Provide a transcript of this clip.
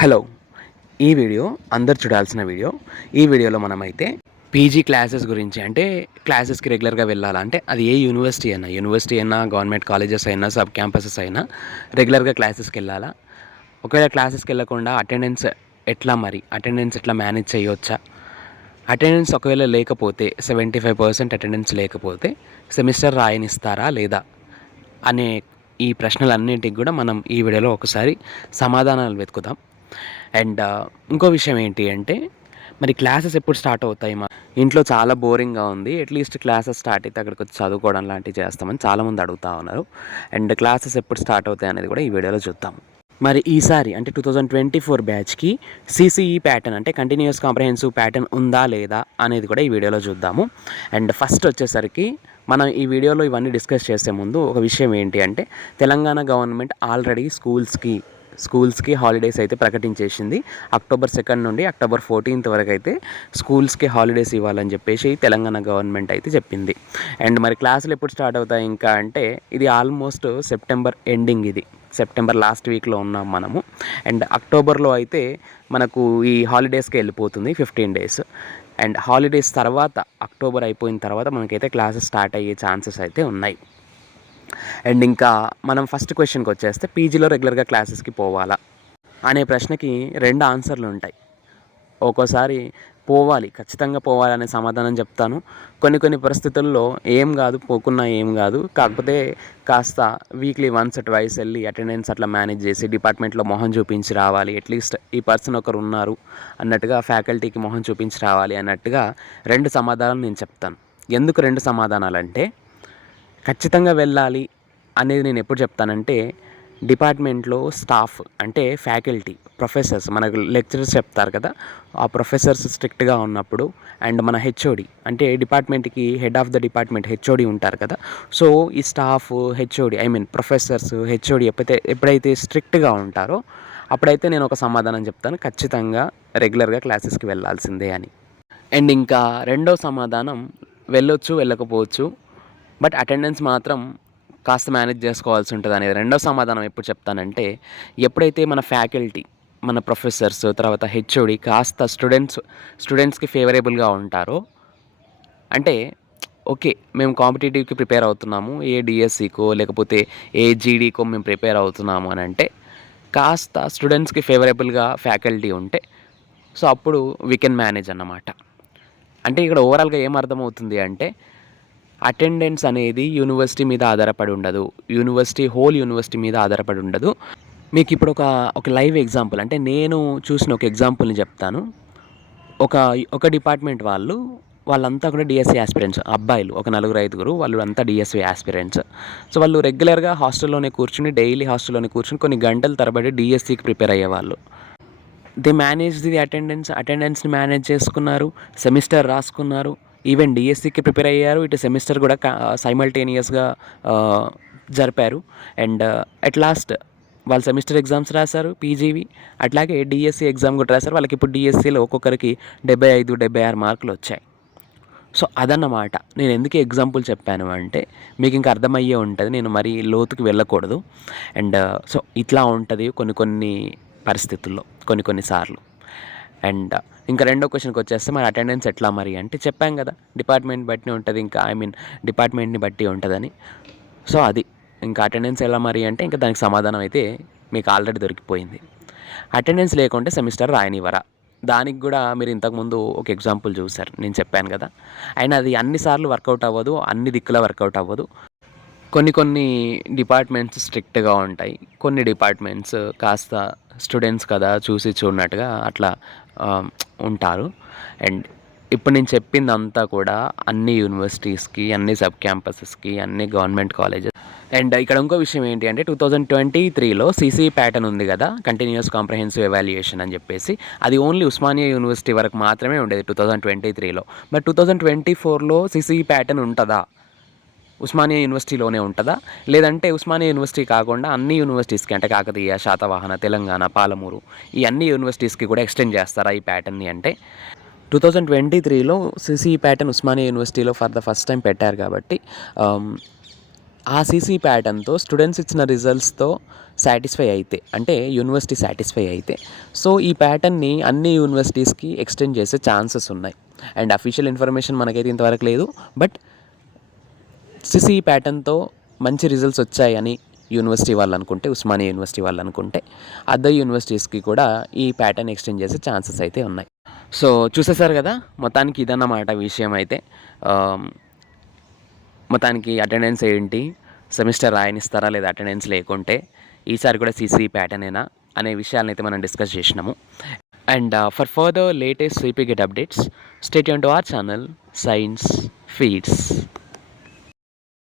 Hello ఈ video అందరు చూడాల్సిన వీడియో. ఈ వీడియోలో మనమైతే పీజీ క్లాసెస్ గురించి అంటే క్లాసెస్కి రెగ్యులర్గా వెళ్ళాలంటే అది ఏ యూనివర్సిటీ అయినా యూనివర్సిటీ అయినా గవర్నమెంట్ కాలేజెస్ అయినా సబ్ క్యాంపసెస్ అయినా రెగ్యులర్గా క్లాసెస్కి వెళ్ళాలా? ఒకవేళ క్లాసెస్కి వెళ్ళకుండా అటెండెన్స్ ఎట్లా మరి? అటెండెన్స్ ఎట్లా మేనేజ్ చేయవచ్చా అటెండెన్స్ ఒకవేళ లేకపోతే సెవెంటీ ఫైవ్ పర్సెంట్ అటెండెన్స్ లేకపోతే సెమిస్టర్ రాయనిస్తారా లేదా? అనే ఈ ప్రశ్నలన్నింటికి కూడా మనం ఈ వీడియోలో ఒకసారి సమాధానాలు వెతుకుదాం. అండ్ ఇంకో విషయం ఏంటి అంటే మరి క్లాసెస్ ఎప్పుడు స్టార్ట్ అవుతాయి మా? ఇంట్లో చాలా బోరింగ్గా ఉంది. అట్లీస్ట్ క్లాసెస్ స్టార్ట్ అయితే అక్కడికి వచ్చి చదువుకోవడం లాంటివి చేస్తామని చాలామంది అడుగుతూ ఉన్నారు. అండ్ క్లాసెస్ ఎప్పుడు స్టార్ట్ అవుతాయి అనేది కూడా ఈ వీడియోలో చూద్దాం. మరి ఈసారి అంటే టూ థౌజండ్ ట్వంటీ ఫోర్ బ్యాచ్కి సిసిఈ ప్యాటర్న్ అంటే కంటిన్యూస్ కాంప్రహెన్సివ్ ప్యాటర్న్ ఉందా లేదా అనేది కూడా ఈ వీడియోలో చూద్దాము. అండ్ ఫస్ట్ వచ్చేసరికి మనం ఈ వీడియోలో ఇవన్నీ డిస్కస్ చేసే ముందు ఒక విషయం ఏంటి అంటే తెలంగాణ గవర్నమెంట్ ఆల్రెడీ స్కూల్స్కి స్కూల్స్కి హాలిడేస్ అయితే ప్రకటించేసింది. అక్టోబర్ సెకండ్ నుండి అక్టోబర్ ఫోర్టీన్త్ వరకు అయితే స్కూల్స్కి హాలిడేస్ ఇవ్వాలని చెప్పేసి తెలంగాణ గవర్నమెంట్ అయితే చెప్పింది. అండ్ మరి క్లాసులు ఎప్పుడు స్టార్ట్ అవుతాయి ఇంకా అంటే ఇది ఆల్మోస్ట్ సెప్టెంబర్ ఎండింగ్ ఇది. సెప్టెంబర్ లాస్ట్ వీక్లో ఉన్నాం మనము. అండ్ అక్టోబర్లో అయితే మనకు ఈ హాలిడేస్కి వెళ్ళిపోతుంది ఫిఫ్టీన్ డేస్. అండ్ హాలిడేస్ తర్వాత అక్టోబర్ అయిపోయిన తర్వాత మనకైతే క్లాసెస్ స్టార్ట్ అయ్యే ఛాన్సెస్ అయితే ఉన్నాయి. అండ్ ఇంకా మనం ఫస్ట్ క్వశ్చన్కి వచ్చేస్తే పీజీలో రెగ్యులర్గా క్లాసెస్కి పోవాలా? అనే ప్రశ్నకి రెండు ఆన్సర్లు ఉంటాయి. ఒక్కోసారి పోవాలి ఖచ్చితంగా పోవాలనే సమాధానం చెప్తాను. కొన్ని కొన్ని పరిస్థితుల్లో ఏం కాదు పోకున్నా ఏం కాదు. కాకపోతే కాస్త వీక్లీ వన్స్ ట్వైస్ వెళ్ళి అటెండెన్స్ అట్లా మేనేజ్ చేసి డిపార్ట్మెంట్లో మొహం చూపించి రావాలి. అట్లీస్ట్ ఈ పర్సన్ ఒకరు ఉన్నారు అన్నట్టుగా ఫ్యాకల్టీకి మొహం చూపించి రావాలి అన్నట్టుగా రెండు సమాధానాలు నేను చెప్తాను. ఎందుకు రెండు సమాధానాలు అంటే ఖచ్చితంగా వెళ్ళాలి అనేది నేను ఎప్పుడు చెప్తానంటే డిపార్ట్మెంట్లో స్టాఫ్ అంటే ఫ్యాకల్టీ ప్రొఫెసర్స్ మనకు లెక్చరర్స్ చెప్తారు కదా ఆ ప్రొఫెసర్స్ స్ట్రిక్ట్గా ఉన్నప్పుడు అండ్ మన హెచ్ఓడి అంటే డిపార్ట్మెంట్కి head of the department HOD ఉంటారు కదా. సో ఈ staff HOD I mean professors HOD ఎప్పుడైతే ఎప్పుడైతే స్ట్రిక్ట్గా ఉంటారో అప్పుడైతే నేను ఒక సమాధానం చెప్తాను. ఖచ్చితంగా రెగ్యులర్గా క్లాసెస్కి వెళ్ళాల్సిందే అని. అండ్ ఇంకా రెండో సమాధానం వెళ్ళొచ్చు వెళ్ళకపోవచ్చు బట్ అటెండెన్స్ మాత్రం కాస్త మేనేజ్ చేసుకోవాల్సి ఉంటుంది అనేది రెండో సమాధానం ఎప్పుడు చెప్తానంటే ఎప్పుడైతే మన ఫ్యాకల్టీ మన ప్రొఫెసర్స్ తర్వాత హెచ్ఓడి కాస్త స్టూడెంట్స్ స్టూడెంట్స్కి ఫేవరబుల్గా ఉంటారో అంటే ఓకే మేము కాంపిటేటివ్కి ప్రిపేర్ అవుతున్నాము ఏ డిఎస్సికో లేకపోతే ఏ జీడీకో మేము ప్రిపేర్ అవుతున్నాము అని అంటే కాస్త స్టూడెంట్స్కి ఫేవరబుల్గా ఫ్యాకల్టీ ఉంటే సో అప్పుడు వీ కెన్ మేనేజ్ అన్నమాట. అంటే ఇక్కడ ఓవరాల్గా ఏం అర్థమవుతుంది అంటే అటెండెన్స్ అనేది యూనివర్సిటీ మీద ఆధారపడి ఉండదు. యూనివర్సిటీ హోల్ యూనివర్సిటీ మీద ఆధారపడి ఉండదు. మీకు ఇప్పుడు ఒక ఒక లైవ్ ఎగ్జాంపుల్ అంటే నేను చూసిన ఒక ఎగ్జాంపుల్ని చెప్తాను. ఒక ఒక డిపార్ట్మెంట్ వాళ్ళు వాళ్ళంతా కూడా డిఎస్సి ఆస్పిరెంట్స్. అబ్బాయిలు ఒక నలుగురు ఐదుగురు వాళ్ళు అంతా డిఎస్సి ఆస్పిరెంట్స్. సో వాళ్ళు రెగ్యులర్గా హాస్టల్లోనే కూర్చుని డైలీ హాస్టల్లోనే కూర్చుని కొన్ని గంటల తరబడి డిఎస్సికి ప్రిపేర్ అయ్యేవాళ్ళు. దే మేనేజ్ ది అటెండెన్స్ అటెండెన్స్ని మేనేజ్ చేసుకున్నారు సెమిస్టర్ రాసుకున్నారు. ఈవెన్ డిఎస్సికి ప్రిపేర్ అయ్యారు. ఇటు సెమిస్టర్ కూడా సైమల్టేనియస్గా జరిపారు. అండ్ అట్ లాస్ట్ వాళ్ళు సెమిస్టర్ ఎగ్జామ్స్ రాశారు పీజీవి. అట్లాగే డిఎస్సి ఎగ్జామ్ కూడా రాశారు. వాళ్ళకి ఇప్పుడు డిఎస్సిలో ఒక్కొక్కరికి డెబ్బై ఐదు డెబ్బై ఆరు మార్కులు వచ్చాయి. సో అదన్నమాట. నేను ఎందుకు ఎగ్జాంపుల్ చెప్పాను అంటే మీకు ఇంకా అర్థమయ్యే ఉంటుంది. నేను మరీ లోతుకి వెళ్ళకూడదు. అండ్ సో ఇట్లా ఉంటుంది కొన్ని కొన్ని పరిస్థితుల్లో కొన్ని కొన్నిసార్లు అండ్ ఇంకా రెండో క్వశ్చన్కి వచ్చేస్తే మరి అటెండెన్స్ ఎట్లా మరి అంటే చెప్పాం కదా డిపార్ట్మెంట్ బట్టి ఉంటుంది ఇంకా ఐ మీన్ డిపార్ట్మెంట్ని బట్టి ఉంటుందని. సో అది ఇంకా అటెండెన్స్ ఎలా మరి అంటే ఇంకా దానికి సమాధానం అయితే మీకు ఆల్రెడీ దొరికిపోయింది. అటెండెన్స్ లేకుంటే సెమిస్టర్ రాయనివ్వరా? దానికి కూడా మీరు ఇంతకుముందు ఒక ఎగ్జాంపుల్ చూశారు నేను చెప్పాను కదా. అయినా అది అన్నిసార్లు వర్కౌట్ అవ్వదు అన్ని దిక్కులా వర్కౌట్ అవ్వదు. కొన్ని కొన్ని డిపార్ట్మెంట్స్ స్ట్రిక్ట్గా ఉంటాయి. కొన్ని డిపార్ట్మెంట్స్ కాస్త స్టూడెంట్స్ కదా చూసి చూడనట్టుగా అట్లా ఉంటారు. అండ్ ఇప్పుడు నేను చెప్పింది అంతా కూడా అన్ని యూనివర్సిటీస్కి అన్ని సబ్ క్యాంపసెస్కి అన్ని గవర్నమెంట్ కాలేజెస్. అండ్ ఇక్కడ ఇంకో విషయం ఏంటి అంటే టూ థౌజండ్ ట్వంటీ త్రీలో సీసీ ప్యాటర్న్ ఉంది కదా కంటిన్యూస్ కాంప్రహెన్సివ్ ఎవాల్యుయేషన్ అని చెప్పేసి అది ఓన్లీ ఉస్మానియా యూనివర్సిటీ వరకు మాత్రమే ఉండేది టూ థౌజండ్ ట్వంటీ త్రీలో. బట్ టూ థౌజండ్ ట్వంటీ ఫోర్లో సీసీ ప్యాటర్న్ ఉంటుందా? ఉస్మానియా యూనివర్సిటీలోనే ఉంటుందా? లేదంటే ఉస్మానియా యూనివర్సిటీ కాకుండా అన్ని యూనివర్సిటీస్కి అంటే కాకతీయ శాతవాహన తెలంగాణ పాలమూరు ఈ అన్ని యూనివర్సిటీస్కి కూడా ఎక్స్టెండ్ చేస్తారా ఈ ప్యాటర్న్ని అంటే? టూ థౌజండ్ ట్వంటీ త్రీలో సిసి ప్యాటర్న్ ఉస్మానియా యూనివర్సిటీలో ఫర్ ద ఫస్ట్ టైం పెట్టారు కాబట్టి ఆ సీసీ ప్యాటర్న్తో స్టూడెంట్స్ ఇచ్చిన రిజల్ట్స్తో సాటిస్ఫై అయితే అంటే యూనివర్సిటీ సాటిస్ఫై అయితే సో ఈ ప్యాటర్న్ని అన్ని యూనివర్సిటీస్కి ఎక్స్టెండ్ చేసే ఛాన్సెస్ ఉన్నాయి. అండ్ అఫీషియల్ ఇన్ఫర్మేషన్ మనకైతే ఇంతవరకు లేదు బట్ సిసి ప్యాటర్న్తో మంచి రిజల్ట్స్ వచ్చాయని యూనివర్సిటీ వాళ్ళు అనుకుంటే ఉస్మానియా యూనివర్సిటీ వాళ్ళు అనుకుంటే అదర్ యూనివర్సిటీస్కి కూడా ఈ ప్యాటర్న్ ఎక్స్టెండ్ చేసే ఛాన్సెస్ అయితే ఉన్నాయి. సో చూసేసారు కదా మొత్తానికి ఇదన్నమాట విషయం అయితే. మొత్తానికి అటెండెన్స్ ఏంటి సెమిస్టర్ రాయనిస్తారా లేదా అటెండెన్స్ లేకుంటే ఈసారి కూడా సీసీ ప్యాటర్నేనా అనే విషయాలను అయితే మనం డిస్కస్ చేసినాము. And for further latest CP get updates state to our channel science feeds.